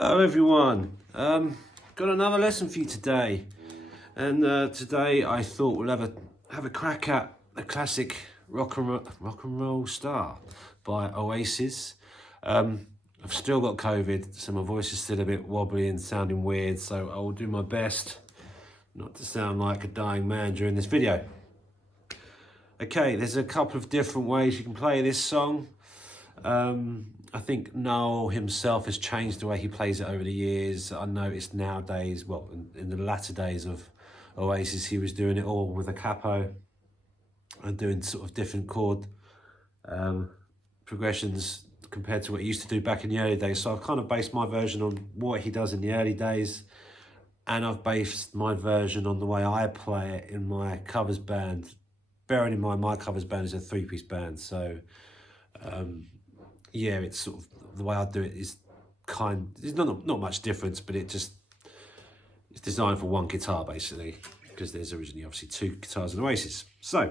Hello everyone, got another lesson for you today, and today I thought we'll have a crack at the classic rock and roll star by Oasis. I've still got COVID, so my voice is still a bit wobbly and sounding weird, so I will do my best not to sound like a dying man during this video. Okay, there's a couple of different ways you can play this song. I think Noel himself has changed the way he plays it over the years. I noticed nowadays, well, in the latter days of Oasis, he was doing it all with a capo and doing sort of different chord progressions compared to what he used to do back in the early days. So I've kind of based my version on what he does in the early days, and I've based my version on the way I play it in my covers band. Bearing in mind, my covers band is a three-piece band, so yeah, it's sort of the way I do it is there's not much difference, but it's designed for one guitar basically, because there's originally obviously two guitars in Oasis. So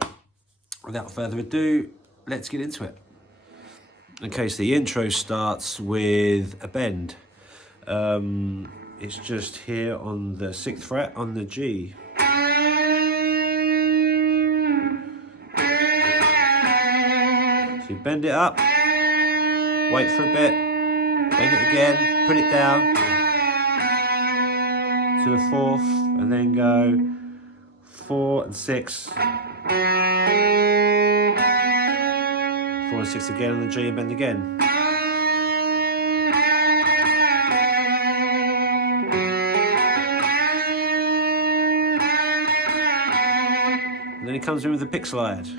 without further ado, let's get into it. Okay, so the intro starts with a bend. It's just here on the 6th fret on the G. So you bend it up, wait for a bit, bend it again, put it down to the 4th, and then go 4 and 6. 4 and 6 again on the G and bend again. And then he comes in with a pick slide.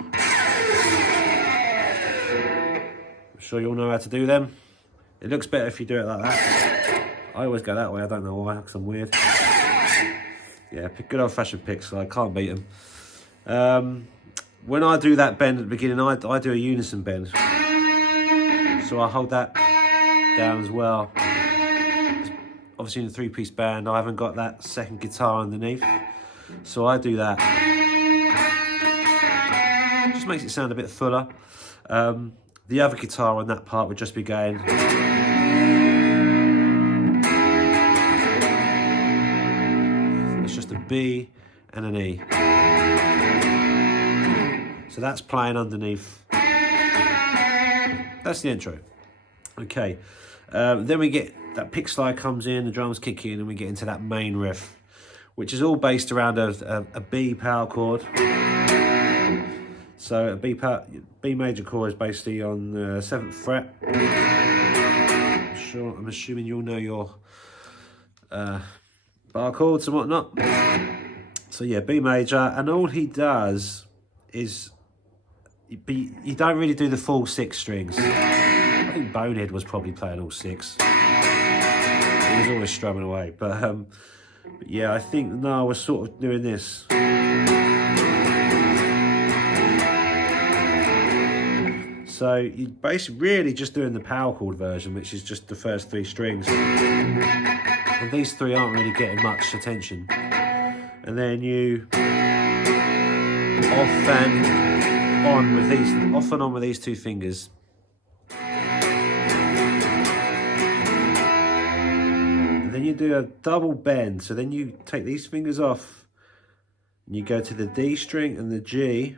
I'm sure you all know how to do them. It looks better if you do it like that. I always go that way, I don't know why, because I'm weird. Yeah, good old-fashioned pick slide, can't beat them. When I do that bend at the beginning, I do a unison bend. So I hold that down as well. Obviously in a three-piece band, I haven't got that second guitar underneath. So I do that. Just makes it sound a bit fuller. The other guitar on that part would just be going. It's just a B and an E. So that's playing underneath. That's the intro. Okay, then we get that pick slide comes in, the drums kick in, and we get into that main riff, which is all based around a B power chord. So a B major chord is basically on the 7th fret. I'm assuming you'll know your bar chords and whatnot. So yeah, B major, and all he does is you don't really do the full 6 strings. I think Bonehead was probably playing all 6. He was always strumming away, but yeah, I think Noel was sort of doing this. So you're basically really just doing the power chord version, which is just the first 3 strings. And these 3 aren't really getting much attention. And then you off and on with these 2 fingers. And then you do a double bend. So then you take these fingers off and you go to the D string and the G,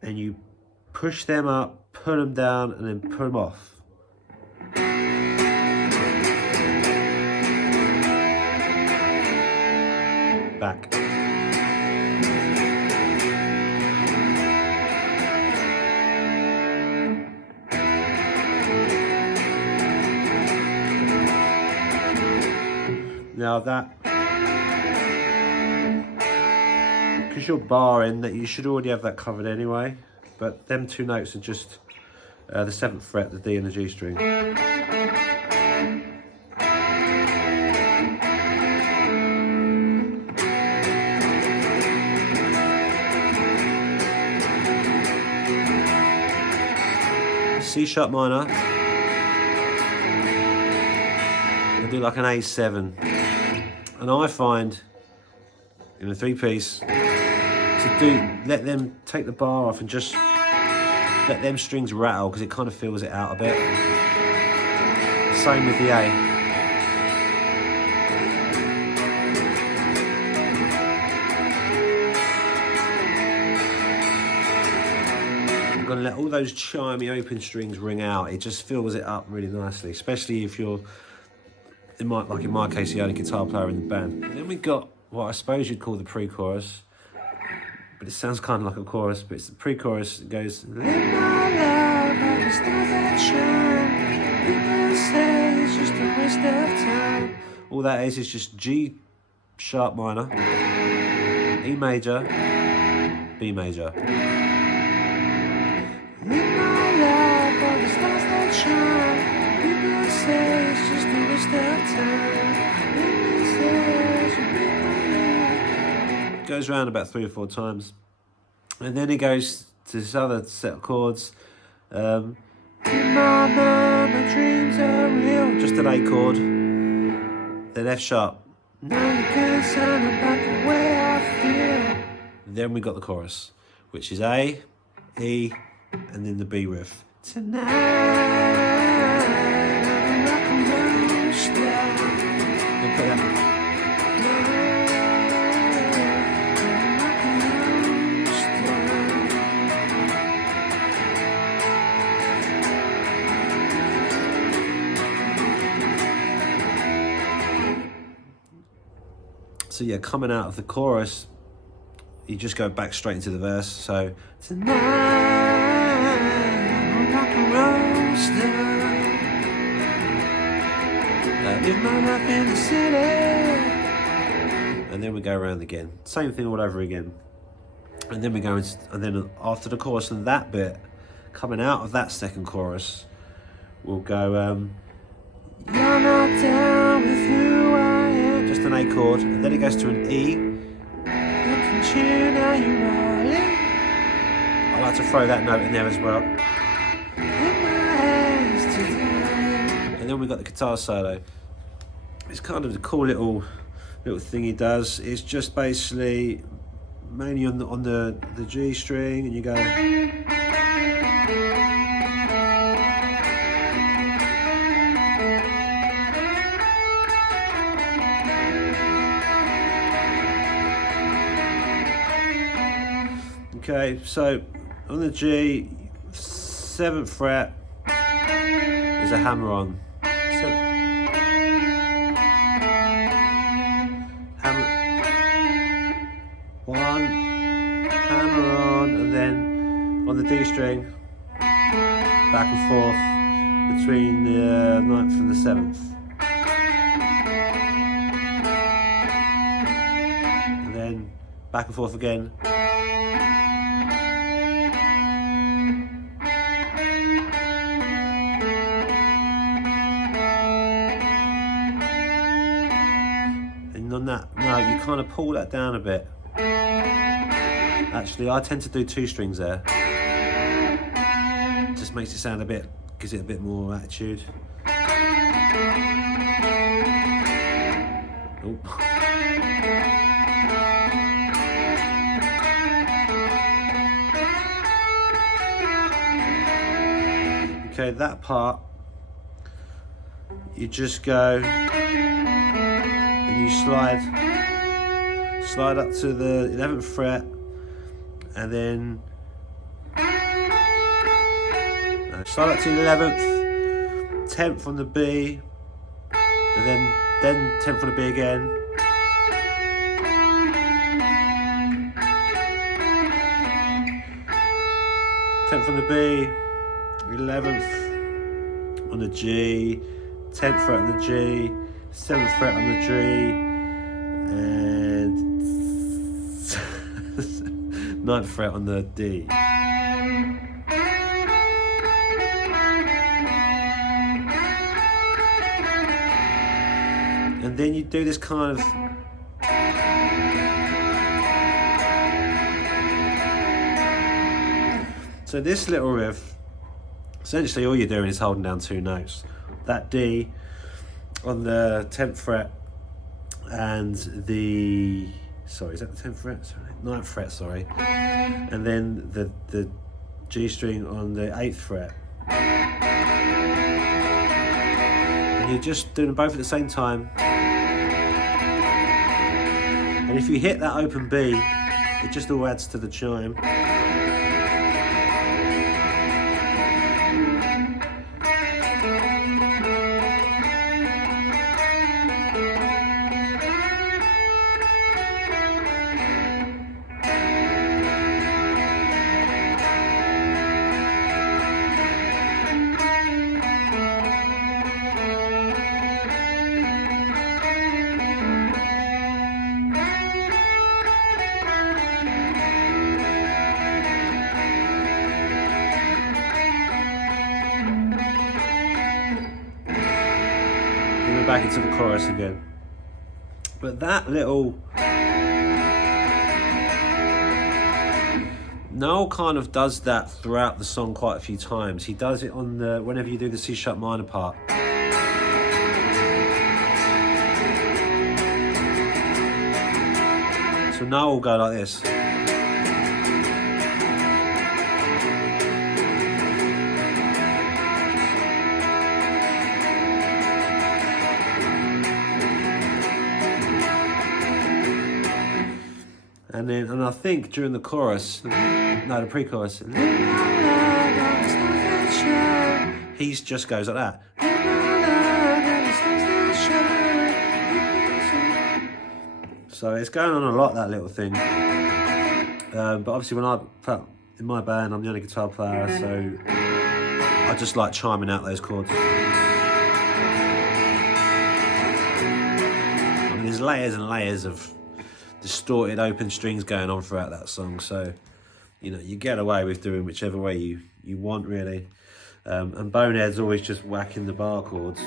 and you push them up, put them down, and then put them off. Back. Now that, because you're barring that, you should already have that covered anyway. But them 2 notes are just the 7th fret, the D and the G string. C sharp minor. I do like an A7. And I find in a 3-piece let them take the bar off and just let them strings rattle, because it kind of fills it out a bit. Same with the A. going to let all those chimey open strings ring out. It just fills it up really nicely, especially if you're, like in my case, the only guitar player in the band. And then we got what I suppose you'd call the pre-chorus, but it sounds kind of like a chorus, but it's the pre-chorus. It goes, "Live my life by the stars that shine. People say it's just a waste of time." All that is just G sharp minor, E major, B major. Live my life by the stars that shine. People say it's just a waste of time. People say it should be my life. Goes around about 3 or 4 times, and then he goes to this other set of chords. In my mind, my dreams are real. Just an A chord, then F sharp. Now you can sound about the way I feel. Then we got the chorus, which is A, E, and then the B riff. Tonight, I'm a rock and roll star. Then put that. So yeah, coming out of the chorus, you just go back straight into the verse. So tonight, I'm a rock and roll star. I live my life in the city. And then we go around again. Same thing all over again. And then we go into, and then after the chorus and that bit, coming out of that second chorus, we'll go, you're not down with who I am. Just an A chord, and then it goes to an E. Looking you now you're rolling. I like to throw that note in there as well. In my hands today. And then we got the guitar solo. It's kind of a cool little thing he does. It's just basically mainly on the G string, and you go. Okay, so on the G, 7th fret is a hammer on. One, hammer on, and then on the D string, back and forth between the 9th and the 7th. And then back and forth again. On that note, you kind of pull that down a bit. Actually, I tend to do 2 strings there. Just makes it sound gives it a bit more attitude. Oh. Okay, that part, you just go. You slide up to the 11th fret, and then slide up to the 11th, 10th on the B, and then 10th on the B again, tenth on the B, 11th on the G, 10th fret on the G, 7th fret on the G, and 9th fret on the D. And then you do this kind of so this little riff, essentially all you're doing is holding down 2 notes. That D on the 10th fret and the, sorry, is that the 10th fret? Sorry, 9th fret, sorry. And then the G string on the 8th fret. And you're just doing them both at the same time. And if you hit that open B, it just all adds to the chime. Then we're back into the chorus again. But that little... Noel kind of does that throughout the song quite a few times. He does it on the... whenever you do the C-sharp minor part. So Noel will go like this. And I think during the chorus, no, the pre-chorus, he just goes like that. So it's going on a lot, that little thing. But obviously when in my band, I'm the only guitar player, so I just like chiming out those chords. I mean, there's layers and layers of distorted open strings going on throughout that song, so you know, you get away with doing whichever way you want, really. And Bonehead's always just whacking the bar chords.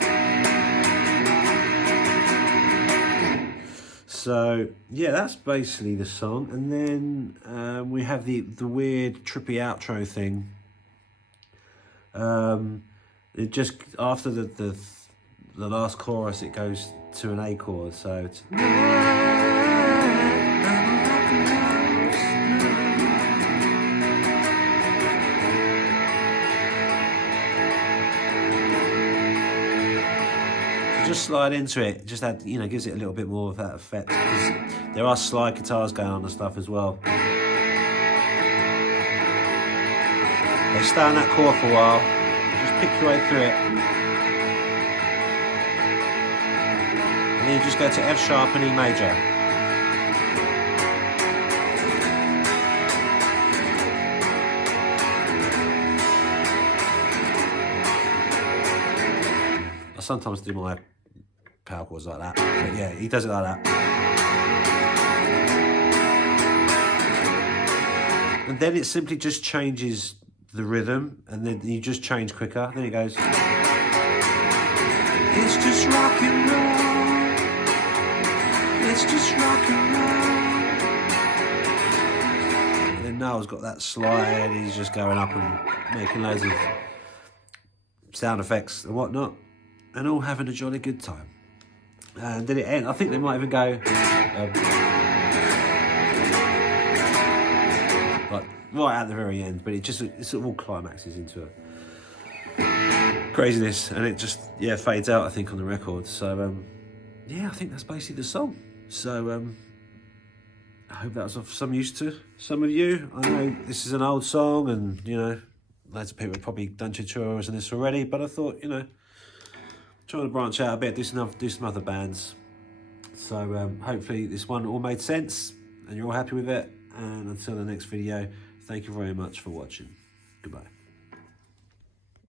So yeah, that's basically the song. And then we have the weird trippy outro thing. It just after the last chorus, it goes to an A chord, so it's just slide into it, just add, you know, gives it a little bit more of that effect, because there are slide guitars going on and stuff as well. They stay on that chord for a while, just pick your way through it, and then you just go to F sharp and E major. I sometimes do my power chords like that, but yeah, he does it like that. And then it simply just changes the rhythm, and then you just change quicker. Then it goes, it's just rock and roll, it's just rock and roll. And then Noel's got that slide, he's just going up and making loads of sound effects and whatnot, and all having a jolly good time. And did it end? I think they might even go like right at the very end, but it sort of all climaxes into a craziness, and it just fades out, I think, on the record. So yeah, I think that's basically the song. So I hope that was of some use to some of you. I know this is an old song, and you know, loads of people have probably done tutorials on this already, but I thought, you know, trying to branch out a bit, do some other bands. So hopefully this one all made sense and you're all happy with it. And until the next video, thank you very much for watching. Goodbye.